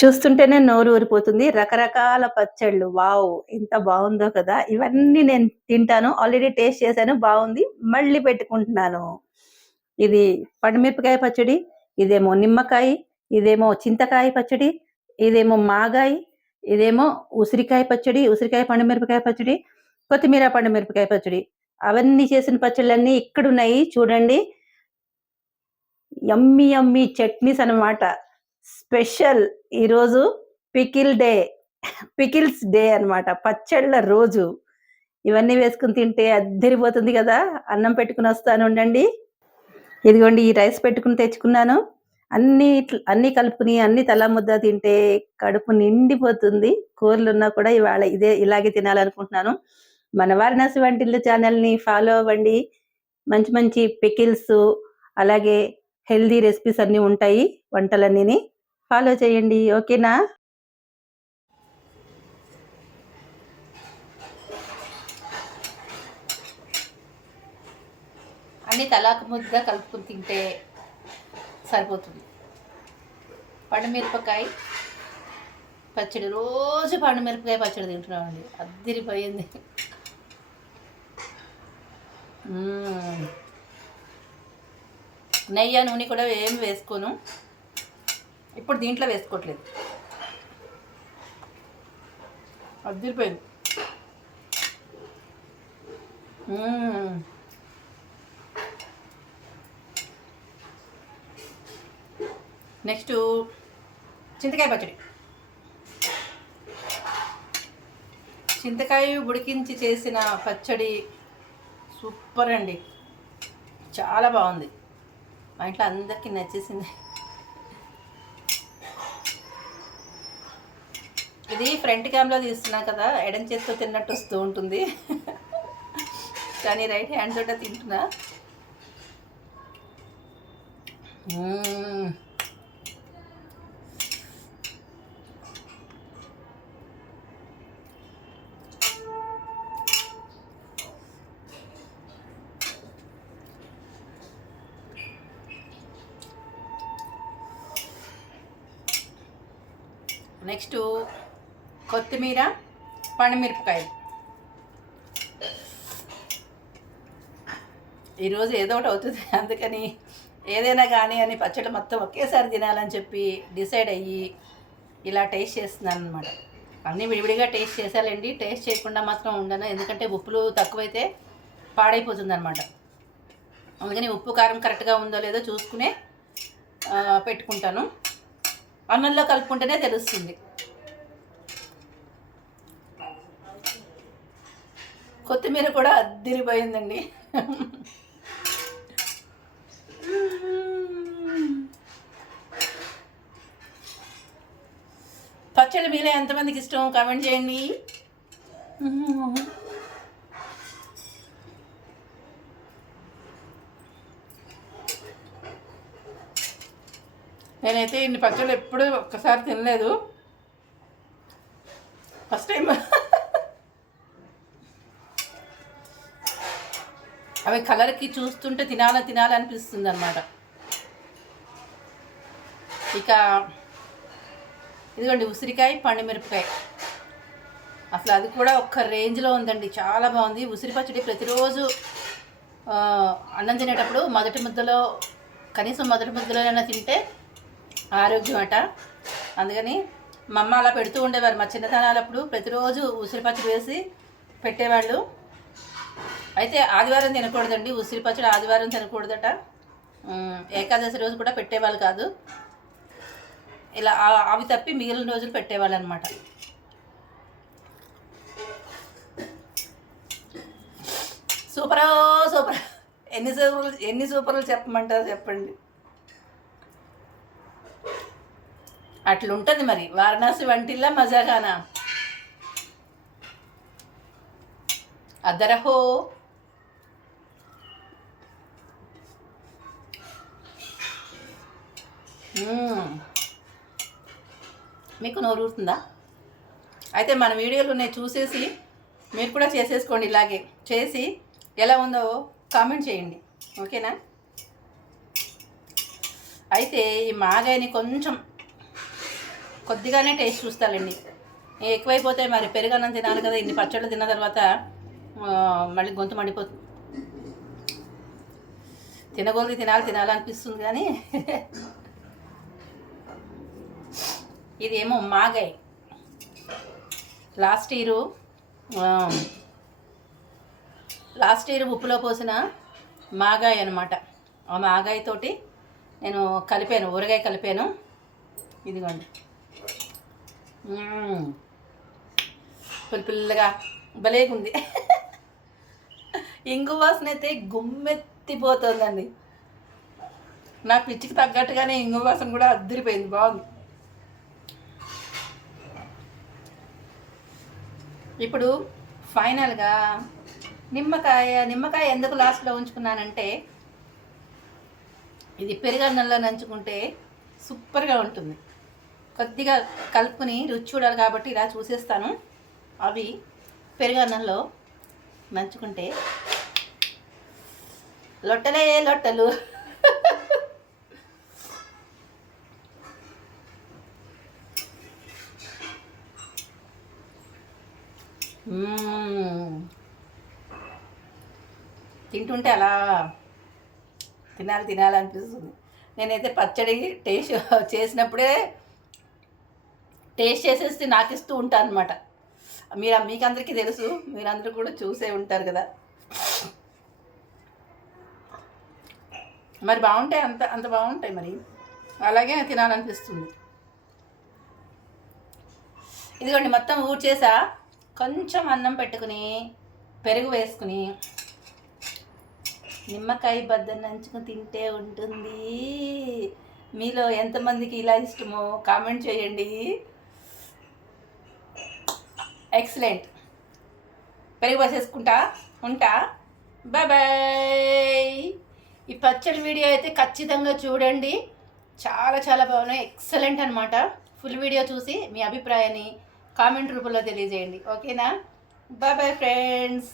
చూస్తుంటేనే నోరు ఊరిపోతుంది. రకరకాల పచ్చళ్ళు. వావ్ ఎంత బాగుందో కదా. ఇవన్నీ నేను తింటాను. ఆల్రెడీ టేస్ట్ చేశాను. బాగుంది. మళ్ళీ పెట్టుకుంటున్నాను. ఇది పండుమిరపకాయ పచ్చడి ఇదేమో నిమ్మకాయ ఇదేమో చింతకాయ పచ్చడి ఇదేమో మాగాయ ఇదేమో ఉసిరికాయ పచ్చడి ఉసిరికాయ పండుమిరపకాయ పచ్చడి కొత్తిమీర పండుమిరపకాయ పచ్చడి. అవన్నీ చేసిన పచ్చళ్ళన్నీ ఇక్కడ ఉన్నాయి చూడండి. యమ్మి యమ్మి చట్నీస్ అన్నమాట. స్పెషల్ ఈరోజు పికిల్ డే. పికిల్స్ డే అన్నమాట. పచ్చళ్ళ రోజు. ఇవన్నీ వేసుకుని తింటే అద్దరిపోతుంది కదా. అన్నం పెట్టుకుని వస్తాను ఉండండి. ఇదిగోండి ఈ రైస్ పెట్టుకుని తెచ్చుకున్నాను. అన్ని అన్ని కలుపుకుని అన్ని తల ముద్ద తింటే కడుపు నిండిపోతుంది. కూరలు ఉన్నా కూడా ఇవాళ ఇదే ఇలాగే తినాలనుకుంటున్నాను. మన వారణాసి వంటిల్లు ఛానల్ని ఫాలో అవ్వండి. మంచి మంచి పికిల్స్ అలాగే హెల్దీ రెసిపీస్ అన్నీ ఉంటాయి వంటలన్నీని. ఫాలో చేయండి. ఓకేనా? అన్ని తలాకు ముద్ద కలుపుకుని తింటే సరిపోతుంది. పండుమిరపకాయ పచ్చడి రోజు పండుమిరపకాయ పచ్చడి తింటున్నామండి. అద్దిరిపోయింది. నెయ్యి నూనె కూడా ఏం వేసుకోను. ఇప్పుడు దీంట్లో వేసుకోవట్లేదు. అద్దరిపోయింది నెక్స్ట్ చింతకాయ పచ్చడి. చింతకాయ ఉడికించి చేసిన పచ్చడి సూపర్ అండి. చాలా బాగుంది. మా ఇంట్లో అందరికీ నచ్చేసింది. ఇది ఫ్రంట్ క్యామ్లో తీస్తున్నా కదా ఎడం చేత్తో తిన్నట్టు వస్తూ ఉంటుంది. కానీ రైట్ హ్యాండ్ తోట తింటున్నా. నెక్స్ట్ కొత్తిమీర పండుమిరపకాయలు. ఈరోజు ఏదో ఒకటి అవుతుంది. అందుకని ఏదైనా కానీ అని పచ్చడి మొత్తం ఒకేసారి తినాలని చెప్పి డిసైడ్ అయ్యి ఇలా టేస్ట్ చేస్తున్నాను అనమాట అన్నీ విడివిడిగా టేస్ట్ చేసాలండి టేస్ట్ చేయకుండా మాత్రం ఉండను. ఎందుకంటే ఉప్పులు తక్కువైతే పాడైపోతుంది అనమాట అందుకని ఉప్పు కారం కరెక్ట్గా ఉందో లేదో చూసుకునే పెట్టుకుంటాను. అన్నంలో కలుపుకుంటేనే తెలుస్తుంది. కొత్తిమీర కూడా అద్దిరిపోయిందండి. పచ్చడి మీరే ఎంతమందికి ఇష్టం కామెంట్ చేయండి. నేనైతే ఇన్ని పచ్చళ్ళు ఎప్పుడూ ఒక్కసారి తినలేదు. ఫస్ట్ టైం అవి కలర్కి చూస్తుంటే తినాలని తినాలనిపిస్తుంది అనమాట ఇక ఇదిగోండి ఉసిరికాయ పండుమిరపకాయ. అసలు అది కూడా ఒక్క రేంజ్లో ఉందండి. చాలా బాగుంది. ఉసిరి పచ్చడి ప్రతిరోజు అన్నం తినేటప్పుడు మొదటి ముద్దలో కనీసం మొదటి ముద్దలోనైనా తింటే ఆరోగ్యం అట. అందుకని మా అమ్మ అలా పెడుతూ ఉండేవారు. మా చిన్నతనాలప్పుడు ప్రతిరోజు ఉసిరి పచ్చడి వేసి పెట్టేవాళ్ళు. అయితే ఆదివారం తినకూడదండి. ఉసిరి పచ్చడి ఆదివారం తినకూడదట. ఏకాదశి రోజు కూడా పెట్టేవాళ్ళు కాదు. ఇలా అవి తప్పి మిగిలిన రోజులు పెట్టేవాళ్ళు అనమాట సూపరా సూపర్. ఎన్ని సూపర్లు ఎన్ని సూపర్లు చెప్పమంటారు చెప్పండి. అట్లుంటుంది మరి. వారణాసి వంటిల్లా మజాగానా? అద్దరహో మీకు నోరుతుందా అయితే మన వీడియోలు నేను చూసేసి మీరు కూడా చేసేసుకోండి ఇలాగే. చేసి ఎలా ఉందో కామెంట్ చేయండి. ఓకేనా? అయితే ఈ మాగాయని కొంచెం కొద్దిగానే టేస్ట్ చూస్తానండి. ఎక్కువైపోతే మరి పెరుగన్నం తినాలి కదా ఇన్ని పచ్చళ్ళు తిన్న తర్వాత మళ్ళీ గొంతు మండిపోతుంది తినగోది తినాలి తినాలనిపిస్తుంది కానీ. ఇది ఏమో మాగాయ్. లాస్ట్ ఇయరు లాస్ట్ ఇయర్ ఉప్పులో పోసిన మాగాయ్ అనమాట ఆ మాగాయ్ తోటి నేను కలిపాను ఊరగాయ కలిపాను. ఇదిగోండి. పుల్ల పుల్లగా భలేగుంది ఇంగు వాసన అయితే గుమ్మెత్తిపోతుందండి. నా పిచ్చికి తగ్గట్టుగానే ఇంగు వాసన కూడా అద్దరిపోయింది బాగుంది. ఇప్పుడు ఫైనల్గా నిమ్మకాయ నిమ్మకాయ ఎందుకు లాస్ట్లో ఉంచుకున్నానంటే ఇది పెరుగన్నంలో నంచుకుంటే సూపర్గా ఉంటుంది. కొద్దిగా కలుపుకుని రుచి చూడాలి కాబట్టి ఇలా చూసేస్తాను. అవి పెరుగన్నంలో నంచుకుంటే లొట్టలే లొట్టలు. తింటుంటే అలా తినాలి తినాలనిపిస్తుంది నేనైతే పచ్చడి టేస్ట్ చేసినప్పుడే టేస్ట్ చేసేసి నాకు ఇస్తూ ఉంటాను అనమాట మీరు మీకు అందరికీ తెలుసు మీరందరూ కూడా చూసే ఉంటారు కదా. మరి బాగుంటాయి అంత అంత బాగుంటాయి మరి. అలాగే తినాలనిపిస్తుంది. ఇదిగోండి మొత్తం ఊడ్చేసా. కొంచెం అన్నం పెట్టుకుని పెరుగు వేసుకుని నిమ్మకాయ బద్ద నంచుకుని తింటే ఉంటుంది. మీలో ఎంతమందికి ఇలా ఇష్టమో కామెంట్ చేయండి. ఎక్సలెంట్ పెరుగు పోసేసుకుంటా? ఉంటా? బాయ్ ఈ పచ్చడి వీడియో అయితే ఖచ్చితంగా చూడండి. చాలా చాలా బాగున్నాయి. ఎక్సలెంట్ అనమాట ఫుల్ వీడియో చూసి మీ అభిప్రాయాన్ని కామెంట్ రూపంలో తెలియజేయండి. ఓకేనా బాయ్ బాయ్ ఫ్రెండ్స్